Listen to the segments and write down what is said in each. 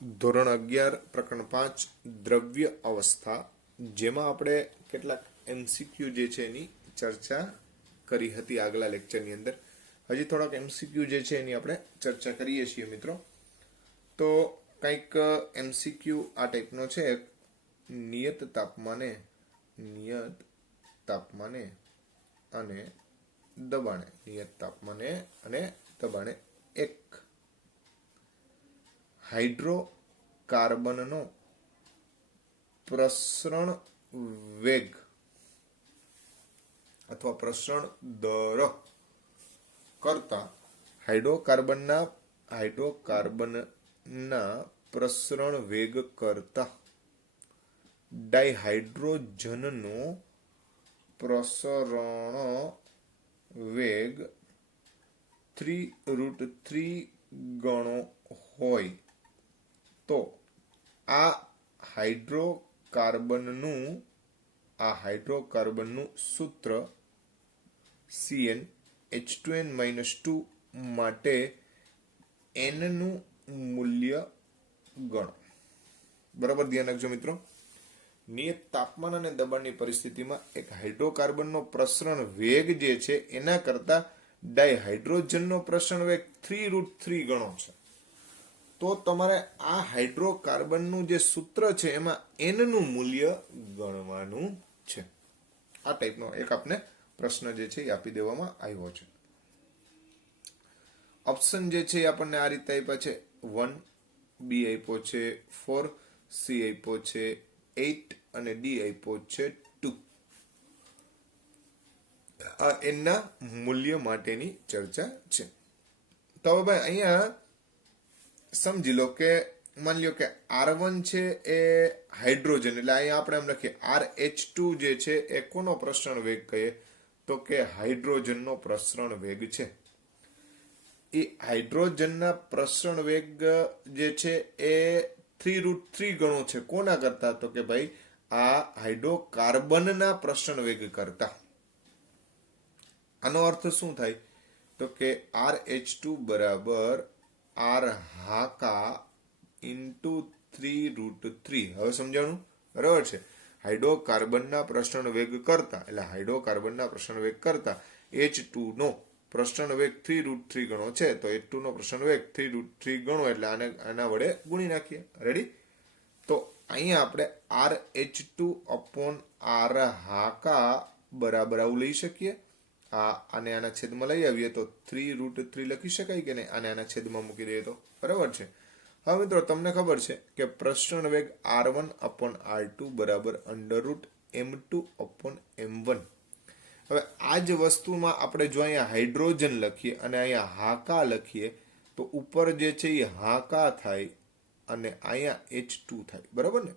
ધોરણ 11 પ્રકરણ 5 દ્રવ્ય અવસ્થા, જેમાં આપણે કેટલાક એમસીક્યુ જે છે એની ચર્ચા કરી હતી આગલા લેક્ચરની અંદર. હજી થોડાક એમસીક્યુ જે છે એની આપણે ચર્ચા કરીએ છીએ મિત્રો. તો કંઈક એમસીક્યુ આ ટાઈપનો છે. નિયત તાપમાને અને દબાણે, નિયત તાપમાને અને દબાણે એક હાઇડ્રોકાર્બનનો પ્રસરણ વેગ અથવા પ્રસરણ દર કરતા હાઇડ્રોકાર્બનના પ્રસરણ વેગ કરતા ડાયહાઇડ્રોજનનો પ્રસરણ વેગ 3√3 ગણો હોય તો આ હાઇડ્રોકાર્બનનું સૂત્ર CnH2n-2 માટે n નું મૂલ્ય ગણો. બરાબર, ધ્યાન રાખજો મિત્રો. નિયત તાપમાન અને દબાણની પરિસ્થિતિમાં એક હાઇડ્રોકાર્બનનો પ્રસરણ વેગ જે છે એના કરતા ડાયહાઇડ્રોજનનો પ્રસરણ વેગ 3√3 ગણો છે. તો તમારે આ હાઇડ્રોકાર્બનનું જે સૂત્ર છે એમાં n નું મૂલ્ય ગણવાનું છે. આ ટાઈપનો એક આપને પ્રશ્ન જે છે એ આપી દેવામાં આવ્યો છે. ઓપ્શન જે છે એ આપણને આ રીતે આપ્યા છે. 1, B આપ્યો છે 4, C આપ્યો છે 8 અને D આપ્યો છે 2. આ n ના મૂલ્ય માટેની ચર્ચા છે. તો હવે ભાઈ અહીંયા સમજી લો કે માની લો કે R1 છે એ હાઇડ્રોજન, એટલે અહીંયા આપણે એમ લખીએ RH2 જે છે એ કોનો પ્રસરણ વેગ કહીએ તો કે હાઇડ્રોજનનો પ્રસરણ વેગ છે. એ હાઇડ્રોજનના પ્રસરણ વેગ જે છે એ 3√3 ગણો છે. કોના કરતા તો કે ભાઈ આ હાઇડ્રોકાર્બનના પ્રસરણ વેગ કરતા. આનો અર્થ શું થાય તો કે RH2 બરાબર R હાકા ઇન્ટુ 3√3. હવે સમજાણું? બરાબર છે. હાઇડ્રોકાર્બનના પ્રસરણ વેગ કરતા, એટલે હાઇડ્રોકાર્બનના પ્રસરણ વેગ કરતા H2 નો પ્રસરણ વેગ 3√3 ગણો છે. તો H2 નો પ્રસરણ વેગ 3√3 ગણો એટલે આના વડે ગુણી નાખીએ. રેડી? તો અહીંયા આપણે RH2 upon R હાકા બરાબર આવું લઈ શકીએ. આને આના છેદમાં લઈ આવીએ તો 3√3 લખી શકાય કે નહીં? આને આના છેદમાં મૂકી દઈએ તો બરાબર છે. હવે મિત્રો તમને ખબર છે કે પ્રસરણ વેગ R1 upon R2 બરાબર √m2 upon m1. હવે આ જ વસ્તુમાં આપણે જો અહીંયા હાઇડ્રોજન લખીએ અને અહીંયા હાકા લખીએ તો ઉપર જે છે એ હાકા થાય અને અહીંયા H2 થાય. બરાબર ને?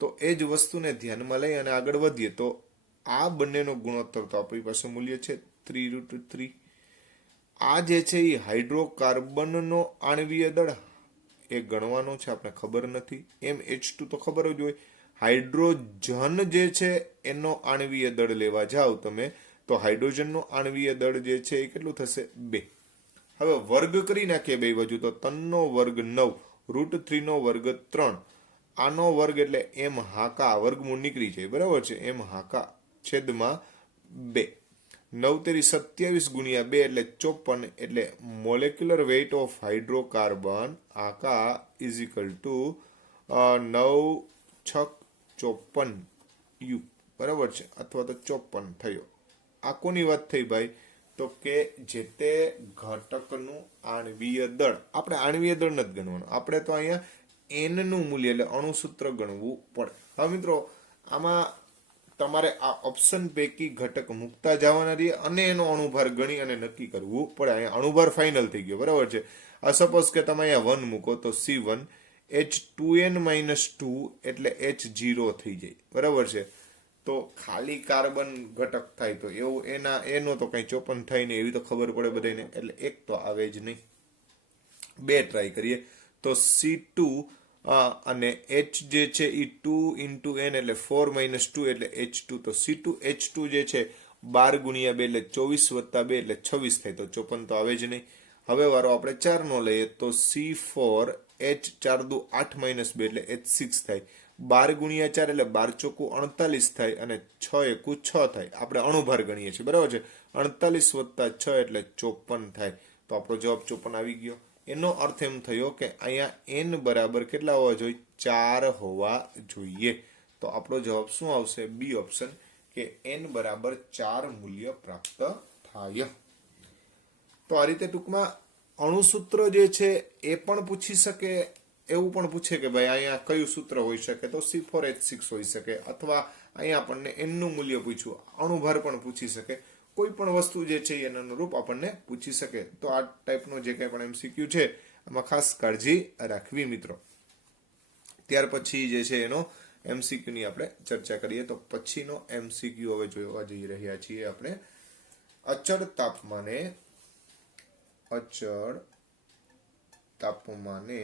તો એ જ વસ્તુને ધ્યાનમાં લઈ અને આગળ વધીએ તો આ બંનેનો ગુણોત્તર તો આપણી પાસે મૂલ્ય છે 3√3. આ જે છે એ હાઇડ્રોકાર્બનનો આણ્વીય દળ એ ગણવાનો છે, આપણે ખબર નથી. H2 તો ખબર જ હોય. હાઇડ્રોજન જે છે એનો આણ્વીય દળ લેવા જાઓ તમે તો હાઇડ્રોજનનો આણ્વીય દળ જે છે એ કેટલું થશે? 2. હવે વર્ગ કરી નાખીએ બે બાજુ તો 3 નો વર્ગ 9, √3 નો વર્ગ 3, આનો વર્ગ એટલે m હાકા, વર્ગમૂળ નીકળી જાય. બરાબર છે? m હાકા છેદમાં 2. 9 તેરી 27 ગુણ્યા 2 એટલે 54. એટલે મોલેક્યુલર વેઇટ ઓફ હાઇડ્રોકાર્બન આકા ઇઝ ઇક્વલ ટુ 9 6 54 U. બરાબર છે? અથવા તો 54 થયો. આ કોની વાત થઈ ભાઈ? તો કે જે તે ઘટકનું આણ્વીય દળ. આપણે આણ્વીય દળ નથી ગણવાનું, આપણે તો અહીંયા n નું મૂલ્ય એટલે અણુસૂત્ર ગણવું પડે. હવે મિત્રો આમાં તમારે આ ઓપ્શન પૈકી ઘટક મૂકતા જવાના રહીએ અને એનો અણુભાર ગણી અને નક્કી કરવું પડે. અહીંયા અણુભાર ફાઇનલ થઈ ગયો. બરાબર છે? આ સપોઝ કે તમે અહીંયા 1 મૂકો તો C1, H2n-2 એટલે H0 થઈ જાય. બરાબર છે? તો ખાલી કાર્બન ઘટક થાય તો એવું એનો તો કઈ 54 થાય નહીં એવી તો ખબર પડે બધાને. એટલે એક તો આવે જ નહીં. 2 ટ્રાય કરીએ તો C2 અને H જે છે એ 2 into n એટલે 4 - 2 એટલે H2. તો C2 H2 જે છે 12 ગુણ્યા 2 એટલે 24 વત્તા 2 એટલે 26 થાય. તો 54 તો આવે જ નહીં. હવે વારો આપણે 4 નો લઈએ તો C4 H4 દુ 8 - 2 એટલે H6 થાય. 12 × 4 એટલે 12 ચોકુ 48 થાય અને 6 એકુ 6 થાય. આપણે અણુભાર ગણીએ છીએ, બરાબર છે. 48 + 6 એટલે 54 થાય. તો આપણો જવાબ 54 આવી ગયો. એનો અર્થ એમ થયો કે અહીંયા n બરાબર કેટલા હોવા જોઈએ? 4 હોવા જોઈએ. તો આપણો જવાબ શું આવશે? બી ઓપ્શન, કે n બરાબર 4 મૂલ્ય પ્રાપ્ત થાય. તો આ રીતે ટૂંકમાં અણુસૂત્ર જે છે એ પણ પૂછી શકે, એવું પણ પૂછે કે ભાઈ અહીંયા કયું સૂત્ર હોઈ શકે, તો C4H6 હોઈ શકે, અથવા અહીંયા આપણને n નું મૂલ્ય પૂછ્યું, અણુભાર પણ પૂછી શકે. કોઈ પણ વસ્તુ જે છે એના અનુરૂપ આપણને પૂછી શકે. તો આ ટાઈપનો જે કંઈ પણ MCQ છે એમાં ખાસ કાળજી રાખવી મિત્રો. ત્યાર પછી જે છે એનો MCQ ની આપણે ચર્ચા કરીએ. તો પછીનો MCQ હવે જોવા જઈ રહ્યા છીએ આપણે. અચળ તાપમાને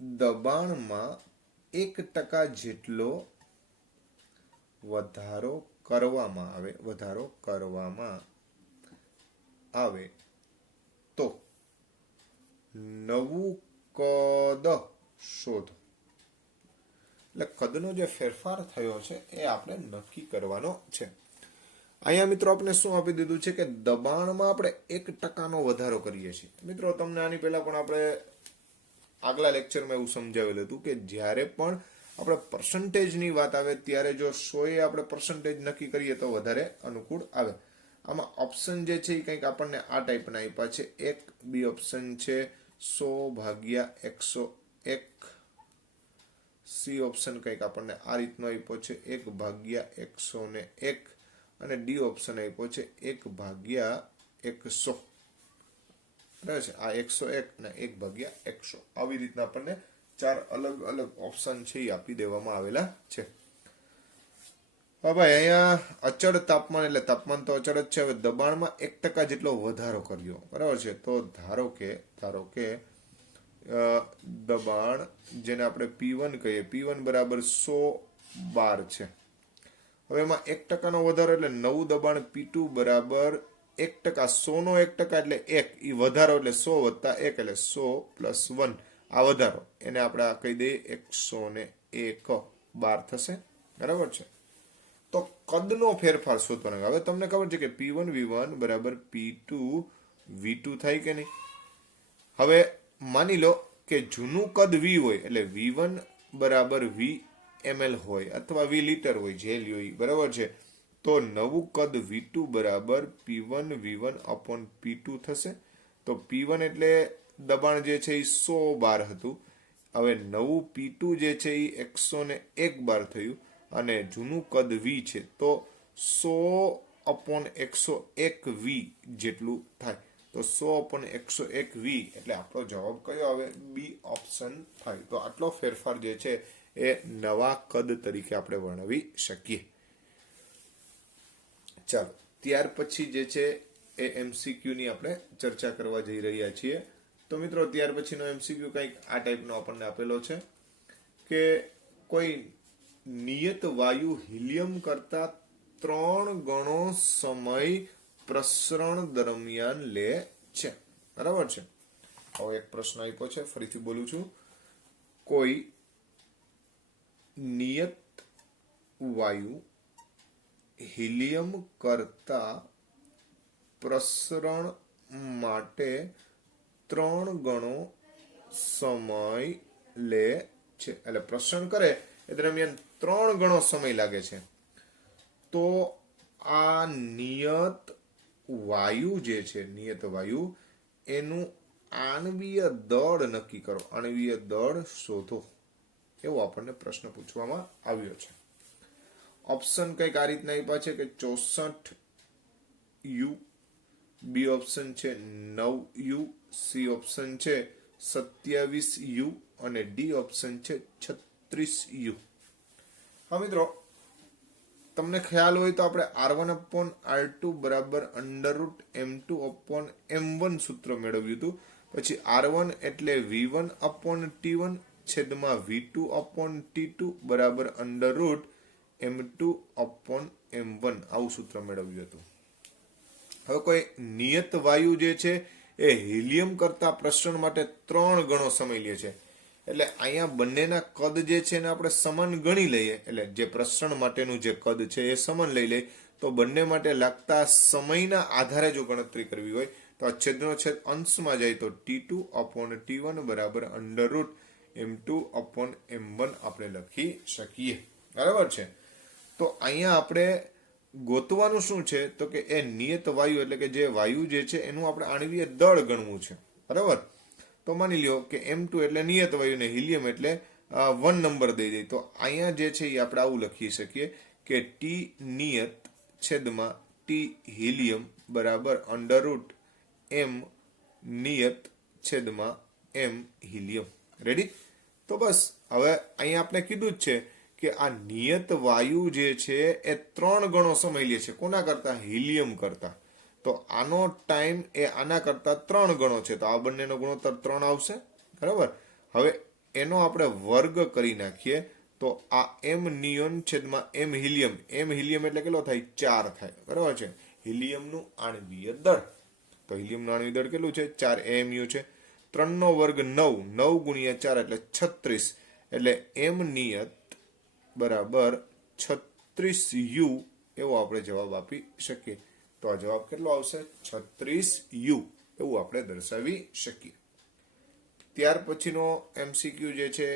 દબાણમાં 1% જેટલો વધારો કરવામાં આવે તો નવું કદ શોધો. એટલે કદનો જે ફેરફાર થયો છે એ આપણે નક્કી કરવાનો છે. અહીંયા મિત્રો આપણે શું આપી દીધું છે કે દબાણમાં આપણે 1% વધારો કરીએ છીએ. મિત્રો તમને આની પહેલા પણ આપણે આગલા લેક્ચરમાં એવું સમજાવેલું હતું કે જ્યારે પણ આપણે પર્સન્ટેજની વાત આવે ત્યારે જો 100 આપણે પર્સન્ટેજ નક્કી કરીએ તો વધારે અનુકૂળ આવે. આમાં ઓપ્શન જે છે એ કંઈક આપણને આ ટાઈપના આપ્યા છે. એક બી ઓપ્શન છે 100/101. સી ઓપ્શન કંઈક આપણને આ રીતનો આપ્યો છે 1/101. અને ડી ઓપ્શન આપ્યો છે 1/100. બરાબર છે. આ 101 અને 1/100 આવી રીતના આપણને 4 અલગ અલગ ઓપ્શન છે એ આપી દેવામાં આવેલા છે. હવે ભાઈ અહીંયા અચળ તાપમાન, એટલે તાપમાન તો અચળ જ છે. હવે દબાણમાં 1% જેટલો વધારો કર્યો, બરાબર છે. તો ધારો કે દબાણ જેને આપણે P1 કહીએ, P1 બરાબર 100 બાર છે. હવે એમાં 1% નો વધારો એટલે નવું દબાણ P2 બરાબર 1%. 100 નો 1% એટલે 1, એ વધારો એટલે 100 + 1 એટલે 100 + 1 આ વધારો, એને આપણે કહી દઈએ 101 બાર થશે, બરાબર છે. તો કદનો ફેરફાર શોધવાનો. હવે તમને ખબર છે કે P1 V1 બરાબર P2 V2 થાય કે નહીં. હવે માની લો કે જૂનું કદ V હોય એટલે V1 બરાબર V ml હોય અથવા V લિટર હોય, જે લ્યો ઈ, બરાબર છે. તો નવું કદ V2 બરાબર P1 V1/P2 થશે. તો P1 એટલે દબાણ જે છે એ 100 બાર હતું. હવે નવું P2 જે છે એ 101 બાર થયું અને જૂનું કદ V છે તો 100/101 V જેટલું થાય. તો 100/101 V એટલે આપણો જવાબ કયો આવે? બી ઓપ્શન થાય. તો આટલો ફેરફાર જે છે એ નવા કદ તરીકે આપણે વર્ણવી શકીએ. ચાલો, ત્યાર પછી જે છે એ MCQ ની આપણે ચર્ચા કરવા જઈ રહ્યા છીએ. તો મિત્રો ત્યાર પછીનો MCQ કંઈક આ ટાઈપનો આપણને આપેલો છે કે કોઈ નિયત વાયુ હિલિયમ કરતા 3 ગણો સમય પ્રસરણ દરમિયાન લે છે, બરાબર છે. હવે એક પ્રશ્ન આપ્યો છે, ફરીથી બોલું છું. કોઈ નિયત વાયુ હિલિયમ કરતા પ્રસરણ માટે 3 ગણો સમય લે છે. એટલે પ્રસરણ કરે એ દરમિયાન 3 ગણો સમય લાગે છે. તો આ નિયત વાયુ જે છે, નિયત વાયુ, એનું આણ્વીય દળ નક્કી કરો, આણ્વીય દળ શોધો, એવો આપણને પ્રશ્ન પૂછવામાં આવ્યો છે. ઓપ્શન કંઈક આ રીતના આપ્યા છે કે 64U, બી ઓપ્શન છે 9U, સી ઓપ્શન છે 27U અને ડી ઓપ્શન છે 36U. હા મિત્રો, તમને ખ્યાલ હોય તો આપણે R1/R2 બરાબર √M2/M1 સૂત્ર મેળવ્યું હતું. પછી R1 એટલે V1/T1 છેદમાં V2/T2 બરાબર √M2/M1 આવું સૂત્ર મેળવ્યું હતું. હવે કોઈ નિયત વાયુ જે છે એ હિલિયમ કરતા પ્રસરણ માટે 3 ગણો સમય લે છે. એટલે અહીંયા બંનેના કદ જે છે એને આપણે સમાન ગણી લઈએ, એટલે જે પ્રસરણ માટેનું જે કદ છે એ સમાન લઈ લઈએ, તો બંને માટે લાગતા સમયના આધારે જો ગણતરી કરવી હોય તો આ છેદનો છેદ અંશમાં જાય તો T2/T1 બરાબર √M2/M1 આપણે લખી શકીએ. બરાબર છે. તો અહીંયા આપણે ગોતવાનું શું છે તો કે એ નિયત વાયુ એટલે કે જે વાયુ જે છે એનું આપણે આણ્વીય દળ ગણવું છે. બરાબર. તો માની લ્યો કે M2 એટલે નિયત વાયુ ને હિલિયમ એટલે 1 નંબર દઈ દઈએ, તો અહીંયા જે છે એ આપણે આવું લખી શકીએ કે T નિયત છેદમાં T હિલિયમ બરાબર √M નિયત છેદમાં M હિલિયમ. રેડી? તો બસ હવે અહીંયા આપણે કીધું જ છે કે આ નિયત વાયુ જે છે એ 3 ગણો સમય લે છે. કોના કરતા? હિલિયમ કરતા. તો આનો ટાઈમ એ આના કરતા 3 ગણો છે, તો આ બંનેનો ગુણોત્તર 3 આવશે. બરાબર. હવે એનો આપણે વર્ગ કરી નાખીએ તો આ M નિયોન છેદમાં M હિલિયમ, M હિલિયમ એટલે કેટલો થાય? 4 થાય. બરાબર છે. હિલિયમનું આણ્વીય દળ, તો હિલિયમનું આણ્વીય દળ કેટલું છે? 4 AMU છે. 3 નો વર્ગ 9, 9 ગુણ્યા 4 એટલે 36, એટલે M નિયત બરાબર 36U એવો આપણે જવાબ આપી શકીએ. તો આ જવાબ કેટલો આવશે? 36U એવું આપણે દર્શાવી શકીએ. ત્યાર પછીનો MCQ જે છે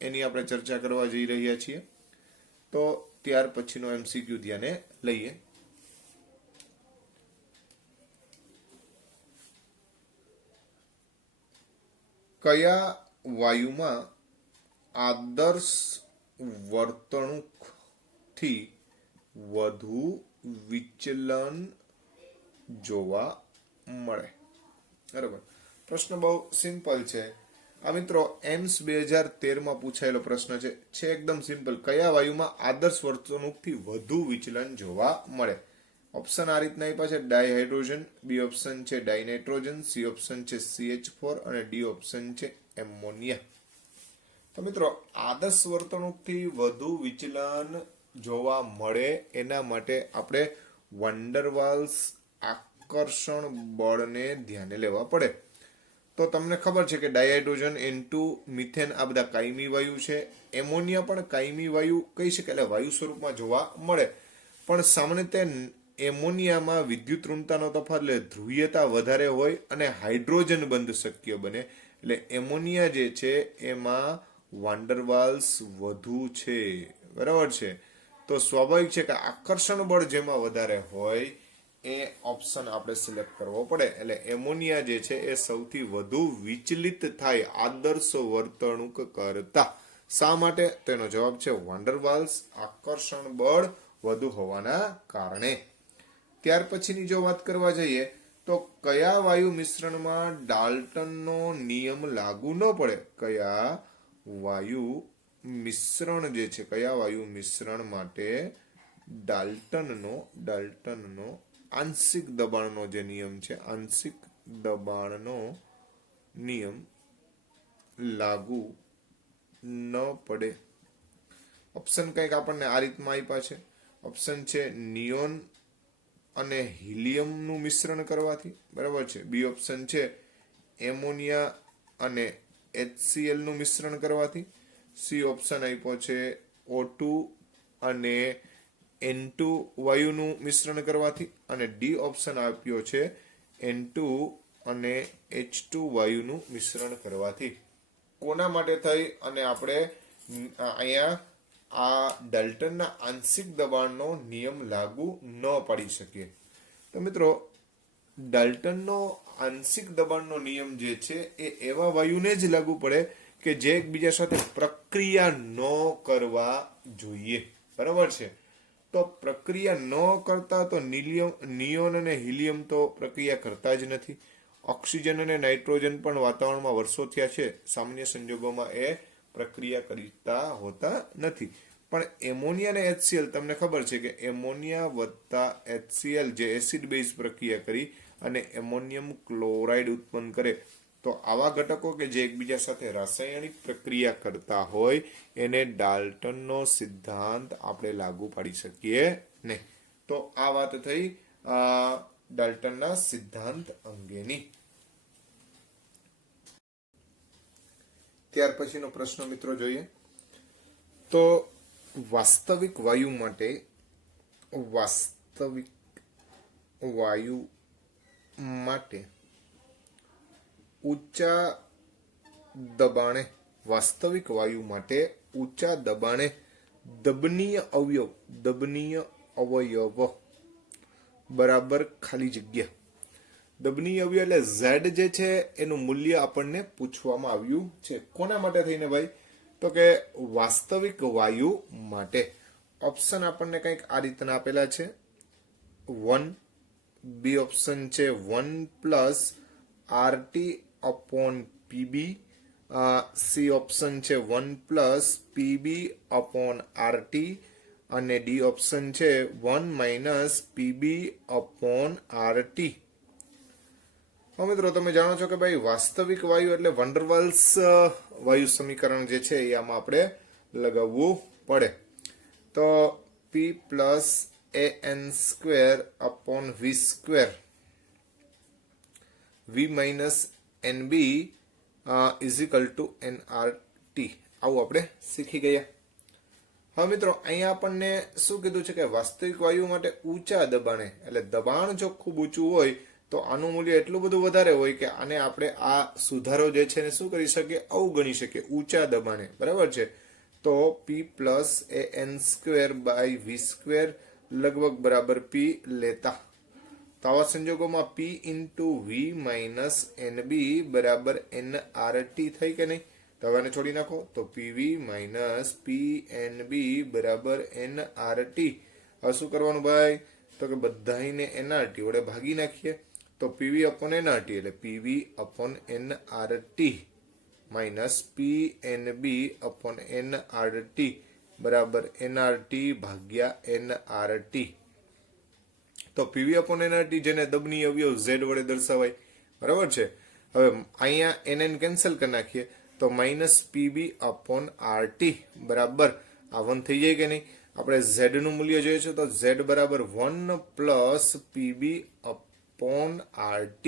એની આપણે ચર્ચા કરવા જઈ રહ્યા છીએ. તો ત્યાર પછીનો MCQ ધ્યાને લઈએ. કયા વાયુમાં આદર્શ વર્તણૂકથી વધુ વિચલન જોવા મળે? બરાબર. પ્રશ્ન બહુ સિમ્પલ છે. આ મિત્રો એમ્સ 2013 પૂછાયેલો પ્રશ્ન છે એકદમ સિમ્પલ. કયા વાયુમાં આદર્શ વર્તણૂકથી વધુ વિચલન જોવા મળે? ઓપ્શન આ રીતના આપ્યા છે: ડાયહાઇડ્રોજન, બી ઓપ્શન છે ડાયનાઇટ્રોજન, સી ઓપ્શન છે CH4 અને ડી ઓપ્શન છે એમોનિયા. તો મિત્રો આદર્શ વર્તણૂકથી વધુ વિચલન જોવા મળે એના માટે આપણે વંડરવાલ્સ આકર્ષણ બળને ધ્યાને લેવા પડે. તો તમને ખબર છે કે ડાયહાઇડ્રોજન, N2, મિથેન આ બધા કાયમી વાયુ છે. એમોનિયા પણ કાયમી વાયુ કહી શકાય, એટલે વાયુ સ્વરૂપમાં જોવા મળે. પણ સામાન્ય રીતે એમોનિયામાં વિદ્યુત ઋણતાનો તફાવત એટલે ધ્રુવીયતા વધારે હોય અને હાઇડ્રોજન બંધ શક્ય બને. એટલે એમોનિયા જે છે એમાં વાન્ડરવાલ્સ વધુ છે. બરાબર છે. તો સ્વાભાવિક છે કે આકર્ષણ બળ જેમાં વધારે હોય એ ઓપ્શન આપણે સિલેક્ટ કરવો પડે. એટલે એમોનિયા જે છે એ સૌથી વધુ વિચલિત થાય આદર્શ વર્તણૂક કરતા. શા માટે? તેનો જવાબ છે વાન્ડરવાલ્સ આકર્ષણ બળ વધુ હોવાના કારણે. ત્યાર પછીની જો વાત કરવા જઈએ તો કયા વાયુ મિશ્રણમાં ડાલ્ટનનો નિયમ લાગુ ન પડે? કયા વાયુ મિશ્રણ જે છે, કયા વાયુ મિશ્રણ માટે ડાલ્ટનનો આંશિક દબાણનો જે નિયમ છે, આંશિક દબાણનો નિયમ લાગુ ન પડે? ઓપ્શન કંઈક આપણને આ રીતમાં આપ્યા છે. ઓપ્શન છે નિયોન અને હિલિયમનું મિશ્રણ કરવાથી. બરાબર છે. બી ઓપ્શન છે એમોનિયા અને HCl નું મિશ્રણ કરવાથી. સી ઓપ્શન આપ્યો છે O2 અને N2 વાયુનું મિશ્રણ કરવાથી. અને ડી ઓપ્શન આપ્યો છે N2 અને H2 વાયુનું મિશ્રણ કરવાથી. કોના માટે થઈ અને આપણે અહીંયા આ ડાલ્ટનના આંશિક દબાણનો નિયમ લાગુ ન પાડી શકીએ? તો મિત્રો ડાલ્ટનનો આંશિક દબાણનો નિયમ જે છે એ એવા વાયુને જ લાગુ પડે કે જે એકબીજા સાથે પ્રક્રિયા ન કરવા જોઈએ. બરાબર છે. તો પ્રક્રિયા ન કરતા તો નિયોન અને હિલિયમ તો પ્રક્રિયા કરતા જ નથી. ઓક્સિજન અને નાઇટ્રોજન પણ વાતાવરણમાં વર્ષો થયા છે, સામાન્ય સંજોગોમાં એ પ્રક્રિયા કરતા હોતા નથી. પણ એમોનિયા અને HCl તમને ખબર છે કે એમોનિયા વત્તા HCl જે એસિડ બેઝ પ્રક્રિયા કરી અને એમોનિયમ ક્લોરાઇડ ઉત્પન્ન કરે. તો આવા ઘટકો કે જે એકબીજા સાથે રાસાયણિક પ્રક્રિયા કરતા હોય એને ડાલ્ટનનો સિદ્ધાંત આપણે લાગુ પાડી શકીએ નહીં. તો આ વાત થઈ ડાલ્ટનના સિદ્ધાંત અંગેની. ત્યાર પછીનો પ્રશ્ન મિત્રો જોઈએ તો વાસ્તવિક વાયુ માટે ઊંચા દબાણે દબનીય અવયવ બરાબર ખાલી જગ્યા. દબનીય અવયવ એટલે ઝેડ જે છે એનું મૂલ્ય આપણને પૂછવામાં આવ્યું છે. કોના માટે થઈને ભાઈ? તો કે વાસ્તવિક વાયુ માટે. ઓપ્શન આપણને કંઈક આ રીતના આપેલા છે. 1 બી ઓપ્શન છે 1 plus RT upon PB. C option છે 1 પ્લસ PB અપોન RT અને ડી ઓપ્શન છે 1 માઇનસ PB અપોન RT. મિત્રો તમે જાણો છો કે ભાઈ વાસ્તવિક વાયુ એટલે વંડરવાલ્સ વાયુ સમીકરણ જે છે એ આમાં આપણે લગાવવું પડે. તો P plus AN square upon V square V minus NB is equal two NRT. આવું આપણે શીખી ગયા. હવે મિત્રો અહીંયા આપણને શું કીધું છે કે વાસ્તવિક વાયુ માટે ઊંચા દબાણે એટલે દબાણ જો ખૂબ ઊંચું હોય તો આનું મૂલ્ય એટલું બધું વધારે હોય કે આને આપણે આ સુધારો જે છે ને શું કરી શકીએ? અવગણી શકીએ ઊંચા દબાણે. બરાબર છે. તો P plus AN square by V square લગભગ બરાબર P લેતા. તો આવા સંજોગોમાં P into V minus NB બરાબર NRT થઈ કે નહીં? તો હવે આને છોડી નાખો તો PV માઇનસ PNB બરાબર NRT. હવે શું કરવાનું ભાઈ? તો કે બધાને NRT વડે ભાગી નાખીએ તો PV અપોન NRT એટલે PV upon NRT minus PNB upon NRT બરાબર NRT ભાગ્યા NRT. તો PV અપોન NRT જેને દબનીય અવયવ Z વડે દર્શાવાય. બરાબર છે. હવે અહીંયા NN કેન્સલ કરી નાખીએ તો માઇનસ PB અપોન RT બરાબર આ 1 થઈ જાય કે નહીં? આપણે Z નું મૂલ્ય જોઈએ છે તો Z બરાબર 1 પ્લસ PB અપોન RT.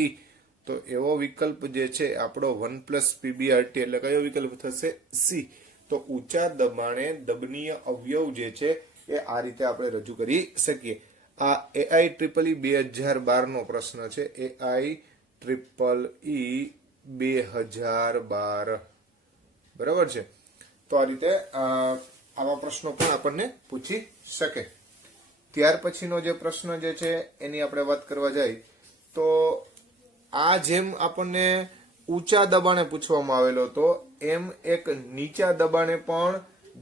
તો એવો વિકલ્પ જે છે આપણો 1 પ્લસ PB RT એટલે કયો વિકલ્પ થશે? સી. તો ઊંચા દબાણે દબનીય અવયવ જે છે એ આ રીતે આપણે રજૂ કરી શકીએ. આ AIEEE 2012 નો પ્રશ્ન છે. AIEEE 2012. બરાબર છે. તો આ રીતે આવા પ્રશ્નો પણ આપણને પૂછી શકે. ત્યાર પછીનો જે પ્રશ્ન જે છે એની આપણે વાત કરવા જાય તો આ જેમ આપણને ઊંચા દબાણે પૂછવામાં આવેલો હતો એમ એક નીચા દબાણે પણ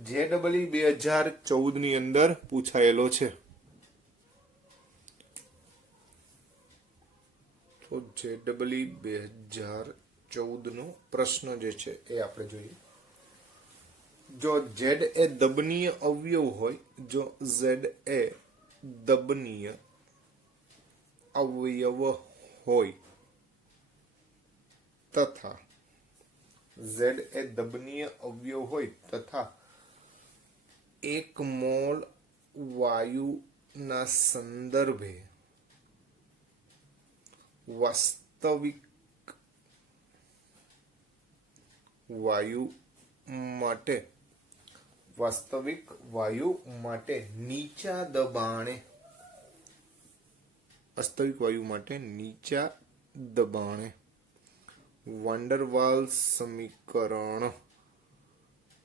JEE 2014 ની અંદર પૂછાયેલો છે. તો JEE 2014 નો પ્રશ્ન જે છે એ આપણે જોઈએ. જો Z એ દબનીય અવયવ હોય, જો Z એ દબનીય અવયવ હોય તથા Z એ દબનીય અવયવ હોય તથા 1 મોલ વાયુના સંદર્ભે વાસ્તવિક વાયુ માટે નીચા દબાણે વાન ડર વાલ્સ સમીકરણ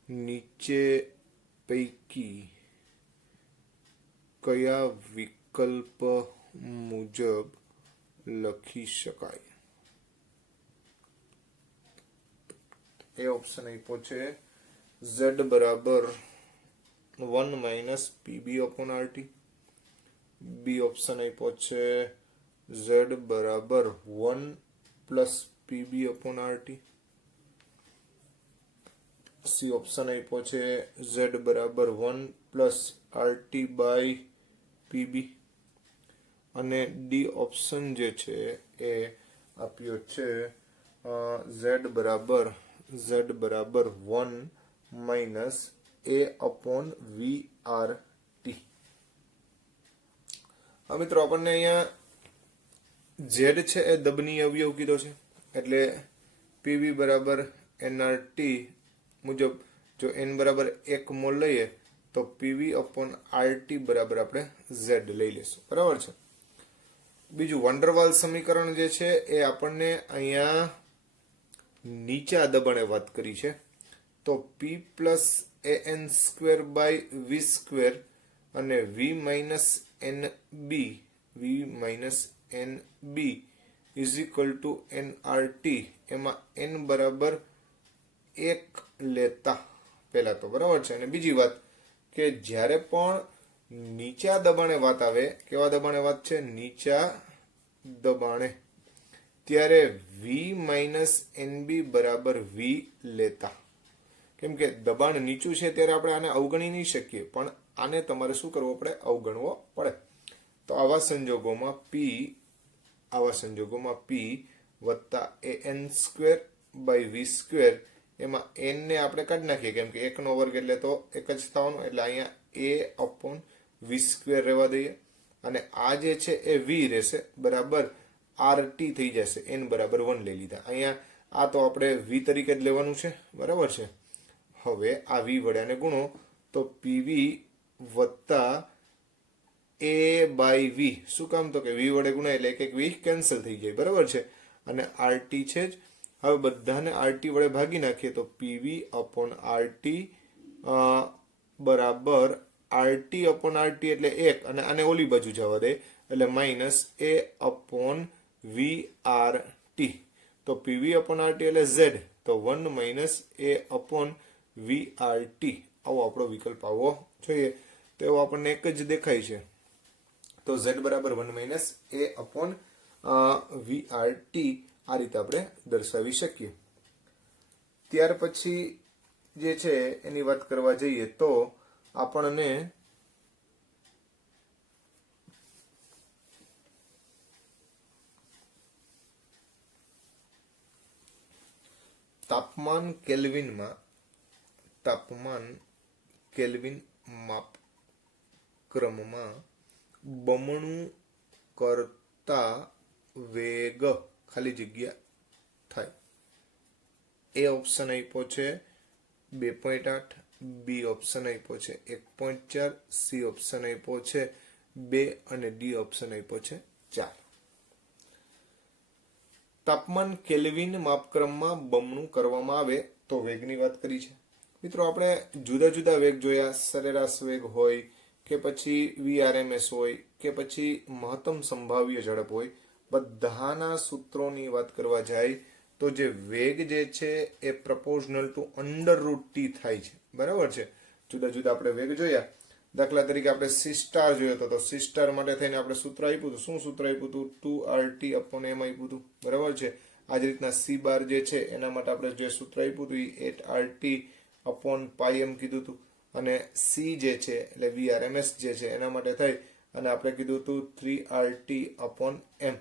નીચે પૈકી કયા વિકલ્પ મુજબ લખી શકાય? એ ઓપ્શન આપ્યો છે Z બરાબર 1 minus PB upon RT. B option આપ્યો છે Z બરાબર 1 plus PB upon RT. C option આપ્યો છે Z બરાબર 1 પ્લસ RT બાય PB. અને ડી ઓપ્શન જે છે એ આપ્યો છે Z બરાબર 1 માઇનસ A અપોન VRT. હા મિત્રો આપણને અહીંયા Z છે એ દબનીય અવયવ કીધો છે એટલે PV બરાબર NRT મુજબ જો n બરાબર 1 મોલ લઈએ તો PV/RT બરાબર આપણે Z લઈ લેશું, બરાબર છે। બીજું વંડરવાલ સમીકરણ જે છે એ આપણને અહીંયા નીચા દબાણે વાત કરી છે, તો P પ્લસ AN²/V² અને V-NB is equal two NRT, એમાં n બરાબર 1 લેતા પહેલા તો, બરાબર છે। અને બીજી વાત કે જ્યારે પણ નીચા દબાણે વાત આવે, કેવા દબાણે વાત છે, નીચા દબાણે, ત્યારે V-NB બરાબર V લેતા, કેમ કે દબાણ નીચું છે ત્યારે આપણે આને અવગણી નહીં શકીએ, પણ આને તમારે શું કરવો પડે, અવગણવો પડે। તો આવા સંજોગોમાં P વત્તા AN²/V², એમાં n ને આપણે કાઢી નાખીએ, કેમ કે 1 નો વર્ગ એટલે તો 1 જ થવાનો, એટલે અહીંયા A/V² રહેવા દઈએ, અને આ જે છે એ V રહેશે, બરાબર RT થઈ જશે, n બરાબર 1 લઈ લીધા। અહીંયા આ તો આપણે V તરીકે જ લેવાનું છે, બરાબર છે। હવે આ V વડે આને ગુણો તો PV વત્તા A/V, શું કામ, તો કે V વડે ગુણાય એટલે એક V કેન્સલ થઈ જાય, બરાબર છે। અને RT છે જ, હવે બધાને RT વડે ભાગી નાખીએ તો PV/RT બરાબર RT/RT એટલે 1, અને આને ઓલી બાજુ જવા દે એટલે -A/VRT, તો PV/RT એટલે Z, તો 1 -A/VRT, આવો આપણો વિકલ્પ આવવો જોઈએ। તો એવો આપણને એક જ દેખાય છે, તો Z બરાબર 1 -A/VRT આ રીતે આપણે દર્શાવી શકીએ। ત્યાર પછી જે છે એની વાત કરવા જઈએ તો આપણને તાપમાન કેલ્વિન માપક્રમમાં બમણું કરતા વેગ ખાલી જગ્યા થાય, એ ઓપ્શન આપ્યો છે 2.8, બી ઓપ્શન આપ્યો છે 1.4, સી ઓપ્શન આપ્યો છે 2 અને ડી ઓપ્શન આપ્યો છે 4। તાપમાન કેલ્વિન માપક્રમમાં બમણું કરવામાં આવે તો વેગની વાત કરી છે। મિત્રો આપણે જુદા જુદા વેગ જોયા, સરેરાશ વેગ હોય કે પછી VRMS હોય કે પછી મહત્તમ સંભાવ્ય ઝડપ હોય, બધાના સૂત્રોની વાત કરવા જાય તો જે વેગ જે છે એ પ્રપોર્શનલ ટુ √T થાય છે, બરાબર છે। જુદા જુદા આપણે વેગ જોયા, દાખલા તરીકે આપણે C* જોયો તો C* માટે થઈને આપણે સૂત્ર આપ્યું હતું, શું સૂત્ર આપ્યું હતું, 2RT/m આપ્યું હતું, બરાબર છે। આ જ રીતના C* જે છે એના માટે આપણે જે સૂત્ર આપ્યું હતું એ 8RT/m કીધું હતું, અને C જે છે એટલે VRMS જે છે એના માટે થઈ અને આપણે કીધું હતું 3RT/m।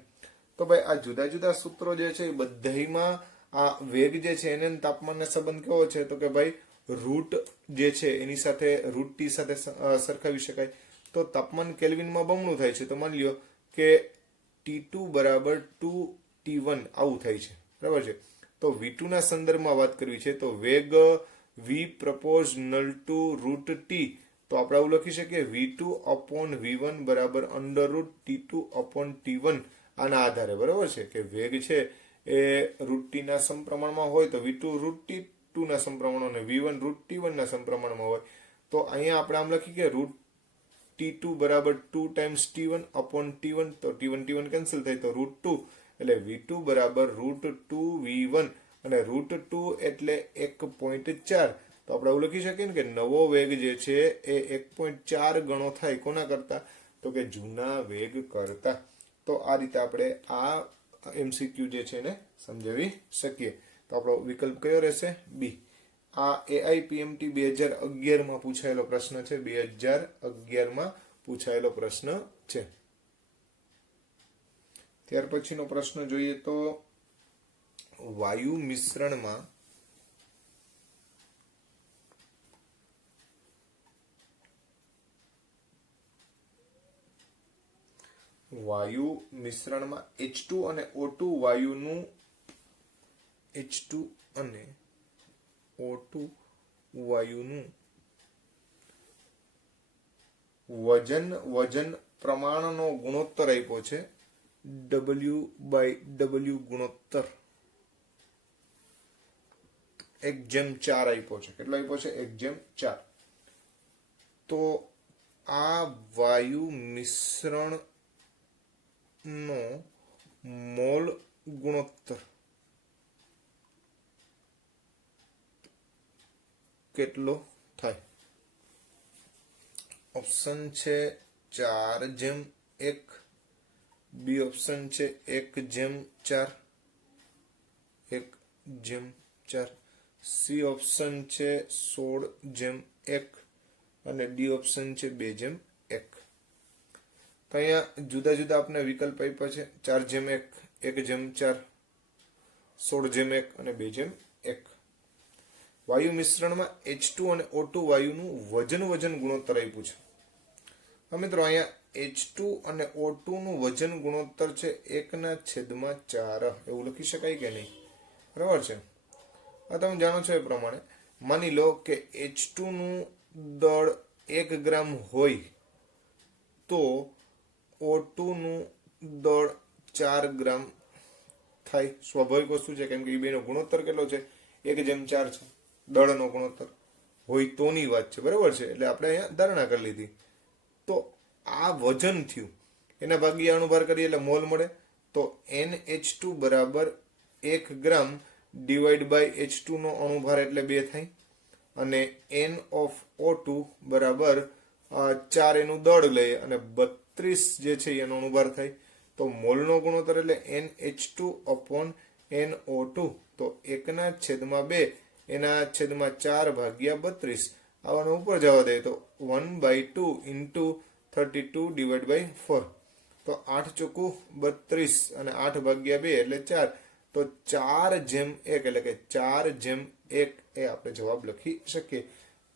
તો ભાઈ આ જુદા જુદા સૂત્રો જે છે એ બધામાં આ વેગ જે છે એને તાપમાનનો સંબંધ કેવો છે, તો કે ભાઈ રૂટ જે છે એની સાથે √T સાથે સરખાવી શકાય। તો તાપમાન કેલ્વિનમાં બમણું થાય છે, તો માની લ્યો કે T2 બરાબર 2T1 આવું થાય છે, બરાબર છે। તો V2 ના સંદર્ભમાં વાત કરવી છે તો વેગ V proportional to √T, તો આપણે આવું લખી શકીએ V2/V1 બરાબર √T2/T1, આના આધારે, બરાબર છે, કે વેગ છે એ √T ના સમપ્રમાણમાં હોય તો V2 √T2 ના સમપ્રમાણમાં અને V1 √T1 ના સમપ્રમાણમાં હોય, તો અહીંયા આપણે આમ લખી કે √T2 બરાબર 2 ટાઈમ્સ T1/T1, તો T1 કેન્સલ થાય તો √2, એટલે V2 બરાબર √2V1, અને √2 એટલે 1.4, તો આપણે એવું લખી શકીએ ને કે નવો વેગ જે છે એ 1.4 ગણો થાય, કોના કરતા, તો કે જૂના વેગ કરતા। તો આ રીતે આપણે આ MCQ જે છે એને સમજાવી શકીએ। તો આપણો વિકલ્પ કયો રહેશે, બી। આ AIPMT 2011 પૂછાયેલો પ્રશ્ન છે, 2011 પૂછાયેલો પ્રશ્ન છે। ત્યાર પછીનો પ્રશ્ન જોઈએ તો વાયુ મિશ્રણમાં H2 અને O2 વાયુનું H2 અને O2 વાયુનું વજન પ્રમાણનો ગુણોત્તર આપ્યો છે W/W ગુણોત્તર 1/4 આપ્યો છે. કેટલો આપ્યો છે? 1/4. તો આ વાયુ મિશ્રણનો મોલ ગુણોત્તર કેટલો થાય? ઓપ્શન છે 4/1, બી ઓપ્શન છે 1/4, 1/4, સી ઓપ્શન છે 16/1 અને ડી ઓપ્શન છે 2/1. તો અહીંયા જુદા જુદા આપણે વિકલ્પ આપ્યા છે 4/1, 1/4, 16/1 અને 2/1. વાયુ મિશ્રણમાં H2 અને O2 વાયુનું વજન ગુણોત્તર આપ્યું છે. મિત્રો અહીંયા H2 અને O2 નું વજન ગુણોત્તર છે 1/4 એવું લખી શકાય કે નહીં? બરાબર છે. આ તમે જાણો છો એ પ્રમાણે માની લો કે H2 નું દળ 1 ગ્રામ હોય તો O2 નું દળ 4 ગ્રામ થાય. સ્વાભાવિક વસ્તુ છે, કેમ કે એ બેનો ગુણોત્તર કેટલો છે? 1/4 છે. દળનો ગુણોત્તર હોય તોની વાત છે. બરાબર છે. એટલે આપણે અહીંયા ધારણા કરી લીધી. તો આ વજન થયું, એના ભાગ્યા અણુભાર કરીએ એટલે મોલ મળે. તો NH2 બરાબર 1 ગ્રામ ડિવાઈડ બાય H2 નો અણુભાર એટલે 2 થાય. અને NO2 બરાબર 4 એનું દળ લઈએ અને 32 જે છે એનો અણુભાર થાય. તો મોલનો ગુણોત્તર એટલે NH2/NO2. તો 1/2 એના છેદમાં 4 ભાગ્યા 32. આવાનો ઉપર જવા દે તો 1/2 ઇન્ટુ 32 ડિવાઈડ બાય 4. તો 8 ચોખ્ખું 32 અને 8 ભાગ્યા 2 એટલે 4. તો 4/1 એટલે કે 4/1 એ આપણે જવાબ લખી શકીએ.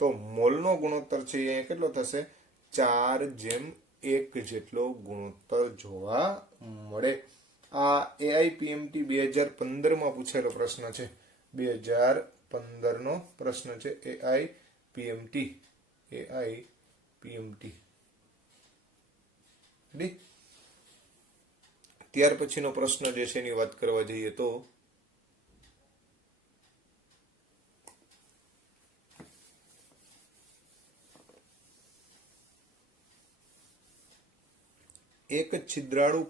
તો મોલનો ગુણોત્તર છે એ કેટલો થશે? 4/1 જેટલો ગુણોત્તર જોવા મળે. આ AIPMT 2015 માં પૂછેલો પ્રશ્ન છે. 2015 નો પ્રશ્ન છે. AIPMT. ત્યાર પછીનો પ્રશ્ન જે છે એની વાત કરવા જઈએ તો એક છિદ્રાળુ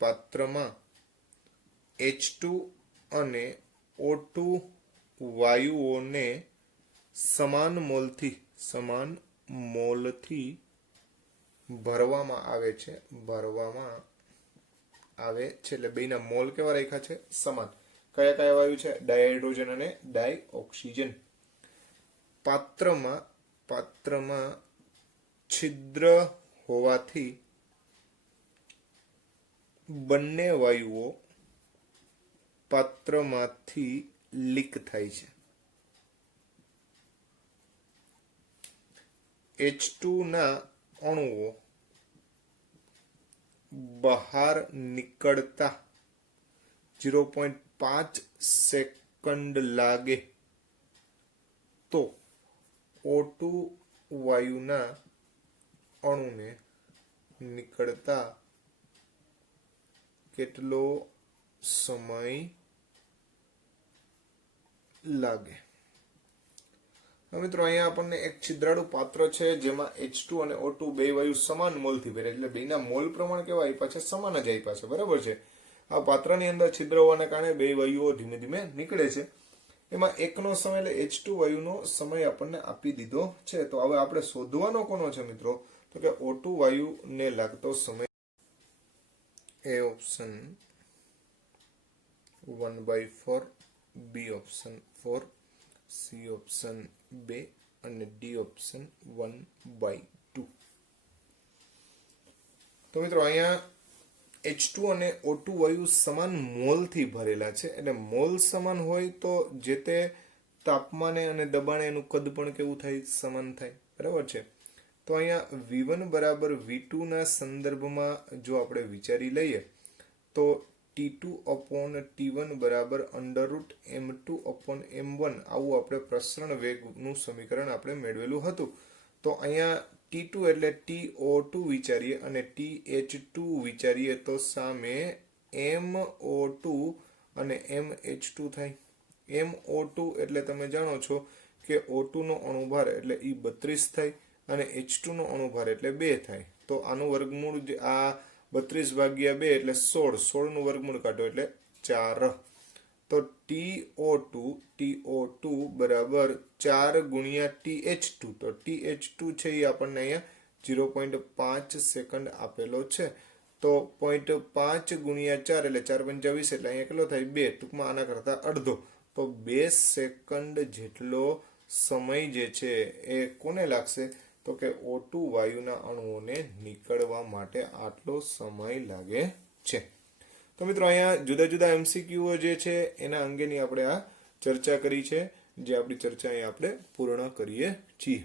પાત્રમાં H2 અને O2 વાયુઓને સમાન મોલથી ભરવામાં આવે છે. એટલે બેના મોલ કેવા રાખ્યા છે? સમાન. કયા કયા વાયુ છે? ડાયહાઇડ્રોજન અને ડાયઓક્સિજન. પાત્રમાં છિદ્ર હોવાથી બંને વાયુઓ પાત્રમાંથી લીક થાય છે. H2 ના અણુઓ બહાર નીકળતા 0.5 સેકન્ડ લાગે તો O2 વાયુના અણુને નીકળતા કેટલો સમય લાગે? મિત્રો અહીંયા આપણને એક છિદ્રાળુ પાત્ર છે જેમાં H2 અને O2 બે વાયુ સમાન મોલથી ભરે, એટલે બેના મોલ પ્રમાણ કેવા આપ્યા છે? સમાન જ આપ્યા છે. બરાબર છે. આ પાત્રની અંદર છિદ્ર હોવાને કારણે બે વાયુઓ ધીમે ધીમે નીકળે છે. એમાં એકનો સમય એટલે H2 વાયુનો સમય આપણને આપી દીધો છે. તો હવે આપણે શોધવાનો કોનો છે મિત્રો? તો કે O2 વાયુને લાગતો સમય. A option 1/4, B option 4, C option 2 અને ડી ઓપ્શન 1/2. તો મિત્રો અહીંયા H2 અને O2 વાયુ સમાન મોલથી ભરેલા છે. એટલે મોલ સમાન હોય તો જે તે તાપમાને અને દબાણે એનું કદ પણ કેવું થાય? સમાન થાય. બરાબર છે. તો અહીંયા V1 બરાબર V2 ના સંદર્ભમાં જો આપણે વિચારી લઈએ તો T2/T1 બરાબર √m2/m1 આવું આપણે પ્રસરણ વેગનું સમીકરણ આપણે મેળવેલું હતું. તો અહીંયા T2 એટલે TO2 વિચારીએ અને TH2 વિચારીએ તો સામે MO2 અને MH2 થાય. MO2 એટલે તમે જાણો છો કે O2 નો અણુભાર એટલે ઈ 32 થાય અને H2 નો અણુભાર એટલે 2 થાય. તો આનું વર્ગમૂળ આ 32 ભાગ્યા 2 એટલે 16. 16 નું વર્ગમૂળ કાઢો એટલે 4. તો TO2 બરાબર 4 ગુણ્યા TH2. તો TH2 છે એ આપણને અહીંયા 0.5 સેકન્ડ આપેલો છે. તો 0.5 ગુણ્યા 4 એટલે 4 × 20 એટલે અહીંયા કેટલો થાય 2. ટૂંકમાં આના કરતા અડધો. તો 2 સેકન્ડ જેટલો સમય જે છે એ કોને લાગશે? તો કે O2 વાયુના અણુઓને નીકળવા માટે આટલો સમય લાગે છે. તો મિત્રો અહીંયા જુદા જુદા MCQઓ જે છે એના અંગેની આપણે આ ચર્ચા કરી છે, જે આપણી ચર્ચા અહીંયા આપણે પૂર્ણ કરીએ છીએ.